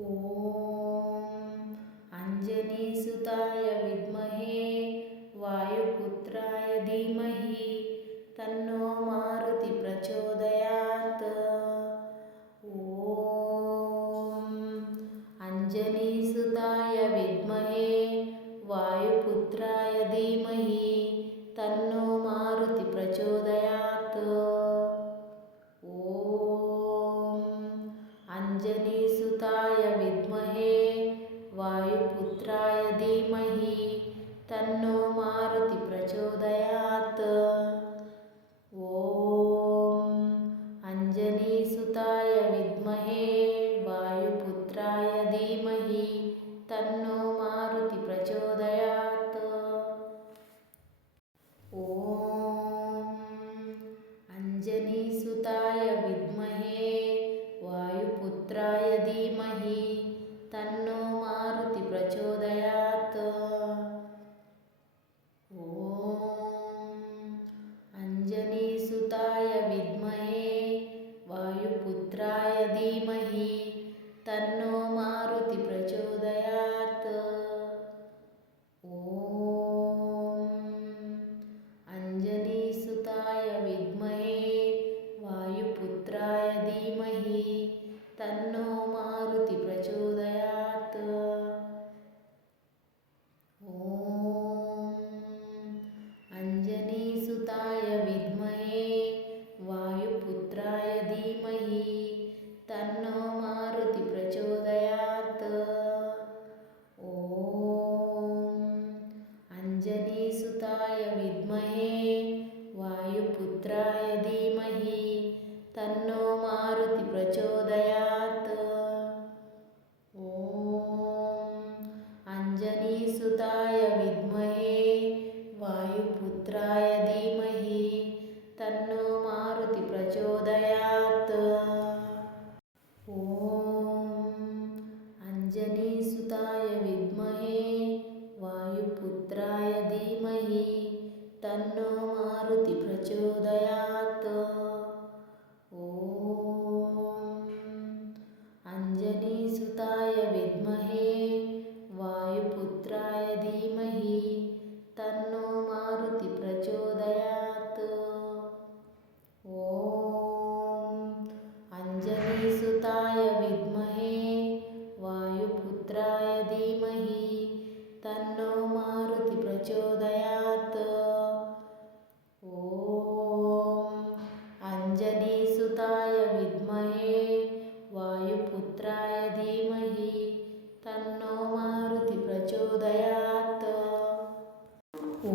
ॐ अञ्जनीसुताय विद्महे वायुपुत्राय धीमहि तन्नो मारुति प्रचोदयात्। ॐ अञ्जनीसुताय विद्महे वायुपुत्राय धीमहि तन्नो मारुति प्रचोदयात्। अञ्जनीसुताय विद्महे वायुपुत्राय धीमहि तन्नो मारुति प्रचोदयात्। ॐ अञ्जनीसुताय विद्महे वायुपुत्राय धीमहि तन्नो मारुति प्रचोदयात्। ॐ अञ्जनीसुताय विद्महे वायुपुत्राय धीमहि तन्नो मारुति प्रचोदयात्। ॐ अञ्जनीसुताय विद्महे वायुपुत्राय धीमहि तन्नो मारुति प्रचोदयात्। ॐ अञ्जनीसुताय विद्महे वायुपुत्राय धीमहि तन्नो मारुति प्रचोदयात्। ॐ अञ्जनीसुताय विद्महे वायुपुत्राय धीमहि तन्नो मारुति प्रचोदयात्। ॐ अञ्जनीसुताय विद्महे वायुपुत्राय धीमहि तन्नो मारुति प्रचोदयात्। ॐ अञ्जनीसुताय विद्महे वायुपुत्राय धीमहि तन्नो मारुति प्रचोदयात्। ॐ अञ्जनीसुताय विद्महे वायुपुत्राय धीमहि तन्नो मारुति प्रचोदयात्। ॐ अञ्जनीसुताय विद्महे वायुपुत्राय धीमहि तन्नो मारुति प्रचोदयात्। ॐ अञ्जनीसुताय विद्महे वायुपुत्राय धीमहि तन्नो मारुति प्रचोदयात्। ॐ अञ्जनीसुताय विद्महे वायुपुत्राय धीमहि तन्नो मारुति प्रचोदयात्। ॐ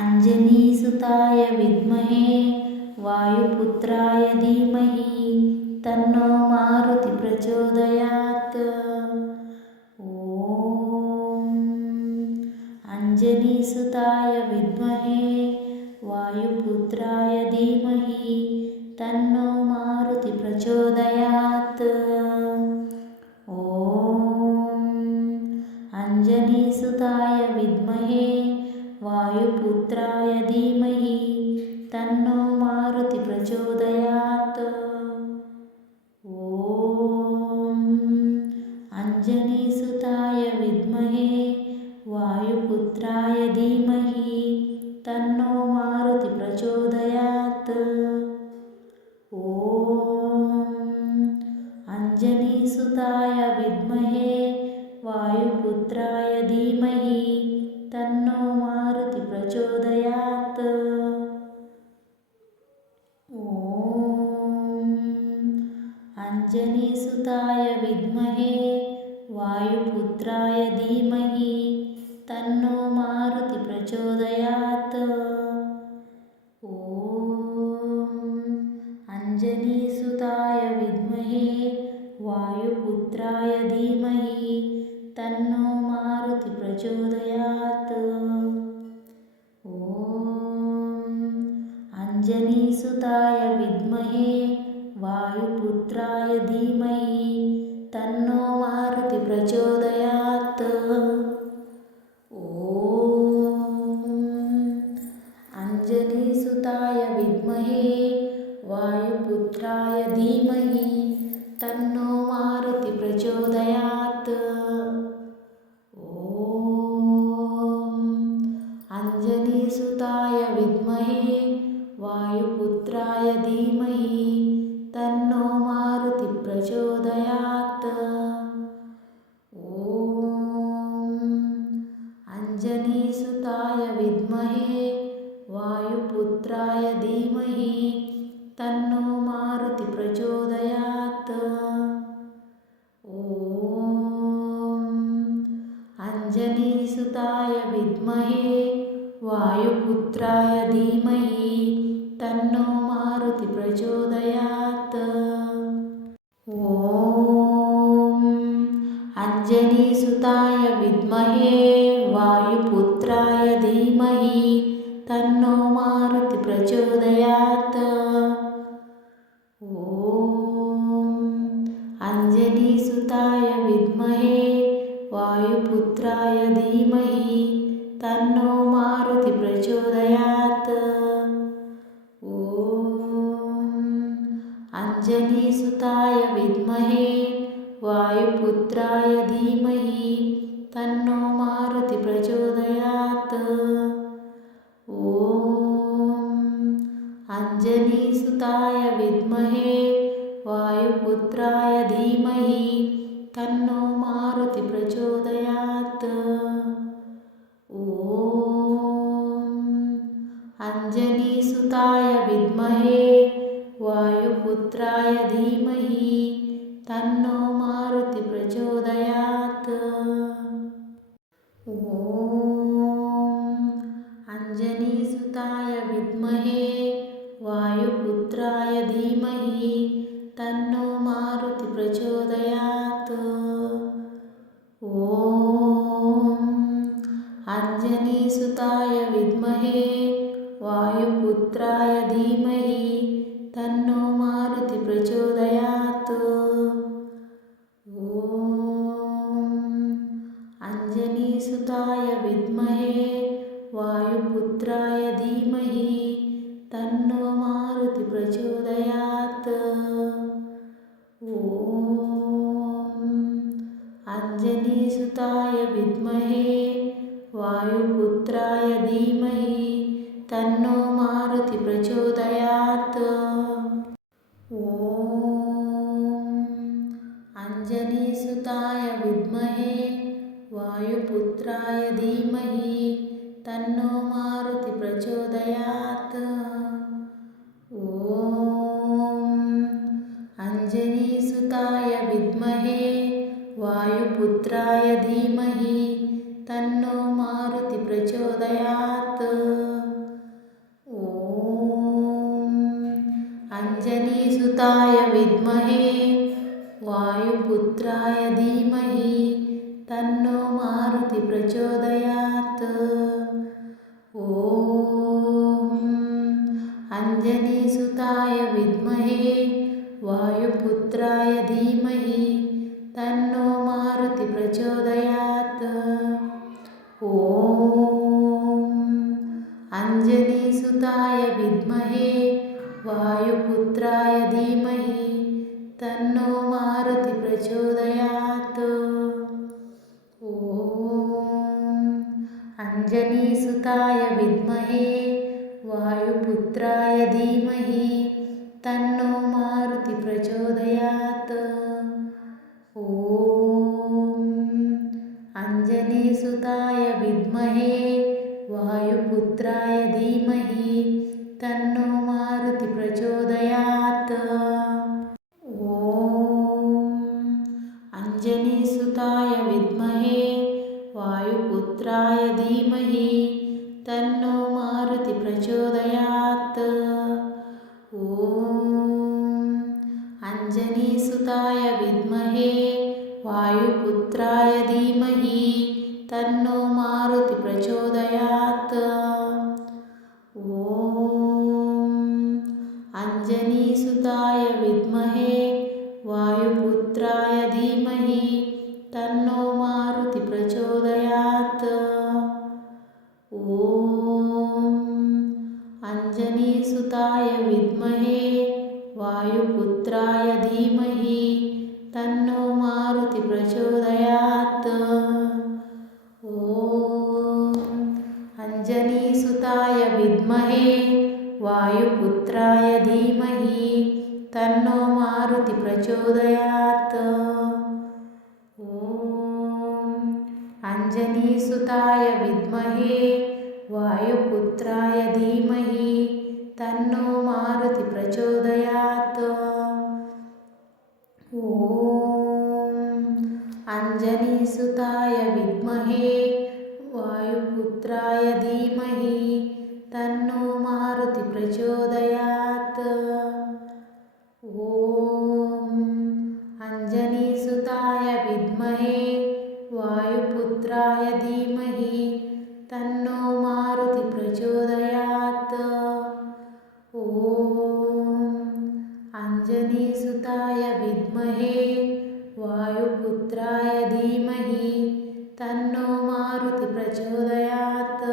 अञ्जनीसुताय विद्महे वायुपुत्राय धीमहि तन्नो मारुति प्रचोदयात्। ॐ अञ्जनीसुताय विद्महे वायुपुत्राय धीमहि तन्नो मारुति प्रचोदयात्। ॐ अञ्जनीसुताय विद्महे वायुपुत्राय धीमहि तन्नो मारुति प्रचोदयात्। ॐ अञ्जनीसुताय विद्महे वायुपुत्राय धीमहि तन्नो मारुति प्रचोदयात्। ॐ अञ्जनीसुताय विद्महे वायुपुत्राय धीमहि तन्नो मारुति प्रचोदयात्। ॐ अञ्जनीसुताय विद्महे वायुपुत्राय धीमहि तन्नो मारुति प्रचोदयात्। ॐ अञ्जनीसुताय विद्महे वायुपुत्राय धीमहि तन्नो मारुति प्रचोदयात्। ॐ अञ्जनीसुताय विद्महे वायुपुत्राय धीमहि तन्नो मारुति प्रचोदयात्। ॐ अञ्जनीसुताय विद्महे वायुपुत्राय धीमहि तन्नो प्रचोदयात्। अंजनीसुताय विद्महे वायुपुत्राय धीमहि तन्नो मारुति प्रचोदयात्। अंजनीसुताय विद्महे वायुपुत्राय धीमहि तन्नो मारुति प्रचोदयात्। अंजनीसुताय विद्महे वायुपुत्राय धीमहि तन्नो मारुति प्रचोदयात्। अंजनीसुताय विद्महे वायुपुत्राय धीमहि तन्नो मारुति प्रचोदयात्। अंजनीसुताय विद्महे वायुपुत्राय धीमहि तन्नो मारुति प्रचोदयात्। अंजनीसुताय विद्महे वायुपुत्राय धीमहि तन्नो मारुति प्रचोदयात्। अंजनीसुताय विद्महे वायुपुत्राय धीमहि तन्नो मारुति प्रचोदयात्। अंजनीसुताय विद्महे वायुपुत्राय धीमहि तन्नो मारुति प्रचोदयात्। अंजनीसुताय विद्महे वायुपुत्राय धीमहि तन्नो मारुति प्रचोदयात्। अंजनीसुताय विद्महे वायुपुत्राय धीमहि तन्नो मारुति प्रचोदयात्। अंजनीसुताय विद्महे वायुपुत्राय धीमहि तन्नो मारुति प्रचोदयात्। अंजनीसुताय विद्महे वायुपुत्राय धीमहि तन्नो मारुति प्रचोदयात्। अंजनीसुताय विद्महे वायुपुत्राय धीमहि तन्नो मारुति प्रचोदयात्। अंजनीसुताय विद्महे वायुपुत्राय धीमहि तन्नो मारुति प्रचोदयात्। अंजनीसुताय विद्महे वायुपुत्राय धीमहि तन्नो मारुति प्रचोदयात्। अंजनीसुताय विद्महे वायुपुत्राय धीमहि तन्नो मारुति प्रचोदयात्। अंजनीसुताय विद्महे वायुपुत्राय धीमहि तन्नो मारुति प्रचोदयात्। अंजनीसुताय विद्महे वायुपुत्राय धीमहि तन्नो मारुति प्रचोदयात्। अंजनीसुताय विद्महे वायुपुत्राय धीमहि तन्नो मारुति प्रचोदयात्। अंजनीसुताय विद्महे वायुपुत्राय धीमहि तन्नो मारुति प्रचोदयात्। अंजनीसुताय विद्महे वायुपुत्राय धीमहि तन्नो मारुति प्रचोदयात्। अंजनीसुताय विद्महे वायुपुत्राय धीमहि तन्नो मारुति प्रचोदयात्। अंजनीसुताय विद्महे वायुपुत्राय धीमहि तन्नो मारुति प्रचोदयात्। अंजनीसुताय विद्महे वायुपुत्राय धीमहि तन्नो मारुति प्रचोदयात्। अंजनीसुताय विद्महे वायुपुत्राय धीमहि तन्नो मारुति प्रचोदयात्। अंजनीसुताय विद्महे वायुपुत्राय धीमहि तन्नो मारुति प्रचोदयात्। अंजनीसुताय विद्महे वायुपुत्राय धीमहि तन्नो मारुति प्रचोदयात्।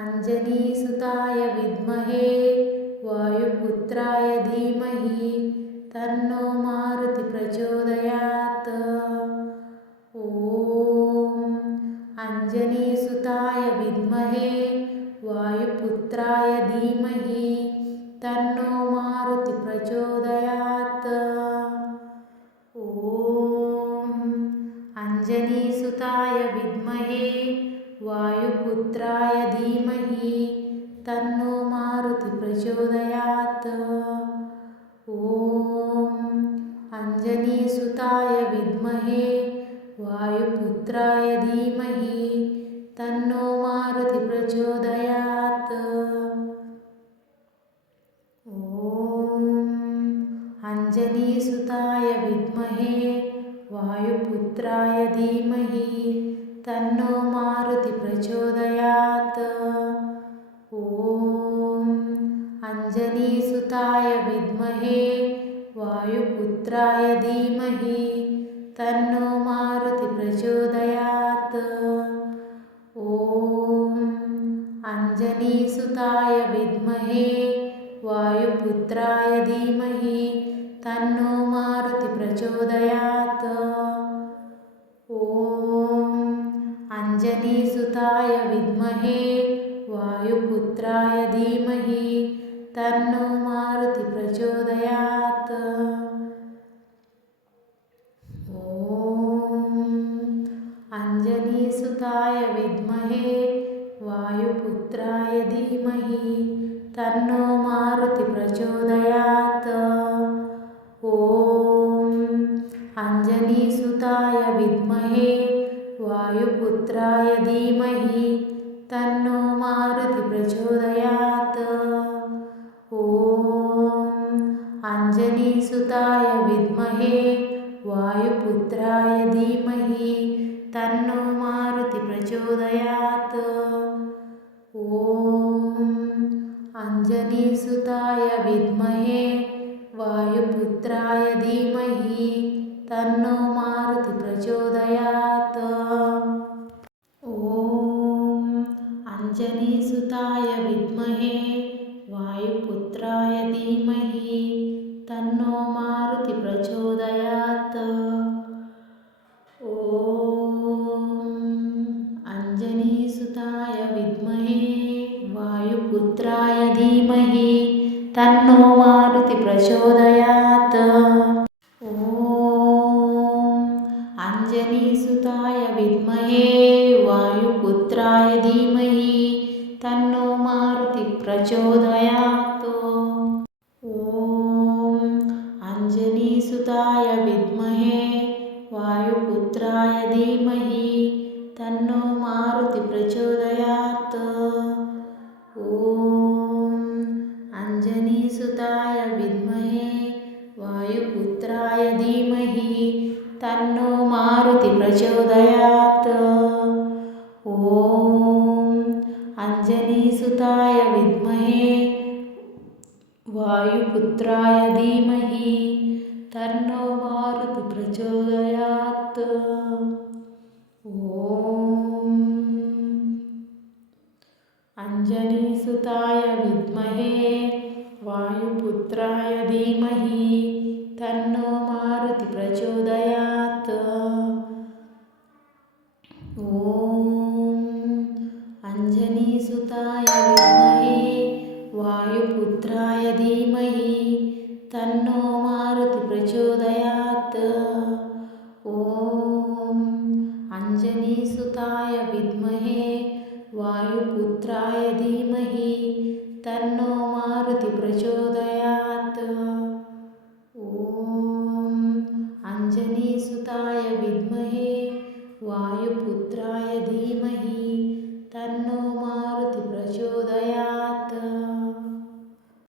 अंजनीसुताय विद्महे वायुपुत्राय धीमहि तन्नो मारुति प्रचोदयात्। अंजनीसुताय विद्महे वायुपुत्राय धीमहि तन्नो मारुति प्रचोदयात्। अंजनीसुताय विद्महे वायुपुत्राय धीमहि तन्नो मारुति प्रचोदयात्। अंजनीसुताय विद्महे वायुपुत्राय धीमहि तन्नो मारुति प्रचोदयात्। अंजनीसुताय विद्महे वायुपुत्राय धीमहि तन्नो मारुति प्रचोदयात्। अंजनीसुताय विद्महे वायुपुत्राय धीमहि तन्नो मारुति प्रचोदयात्। अंजनीसुताय विद्महे वायुपुत्राय धीमहि तन्नो मारुति प्रचोदयात्। अंजनीसुताय विद्महे वायुपुत्राय धीमहि तन्नो मारुति प्रचोदयात्। अंजनीसुताय विद्महे वायुपुत्राय धीमहि तन्नो मारुति प्रचोदयात्। अंजनीसुताय विद्महे वायुपुत्राय धीमहि तन्नो मारुति प्रचोदयात्। अंजनीसुताय विद्महे वायुपुत्राय धीमहि तन्नो मारुति प्रचोदयात्। अंजनीसुताय विद्महे वायुपुत्राय धीमहि तन्नो मारुति प्रचोदयात्। अंजनीसुताय विद्महे वायुपुत्राय धीमहि तन्नो मारुति प्रचोदयात्। अंजनीसुताय विद्महे वायुपुत्राय धीमहि तन्नो मारुति प्रचोदयात्। अंजनीसुताय विद्महे वायुपुत्राय धीमहि तन्नो मारुति प्रचोदयात्। अंजनीसुताय विद्महे वायुपुत्राय धीमहि तन्नो मारुति प्रचोदयात्। अंजनीसुताय विद्महे वायुपुत्राय धीमहि तन्नो मारुति प्रचोदयात्। अंजनीसुताय विद्महे वायुपुत्राय धीमहि तन्नो मारुति प्रचोदयात्। अंजनीसुताय विद्महे वायुपुत्राय धीमहि तन्नो मारुति प्रचोदयात्। अंजनीसुताय विद्महे वायुपुत्राय प्रचोदयात्। ॐ अञ्जनीसुताय विद्महे वायुपुत्राय धीमहि तन्नो मारुतिः प्रचोदयात्।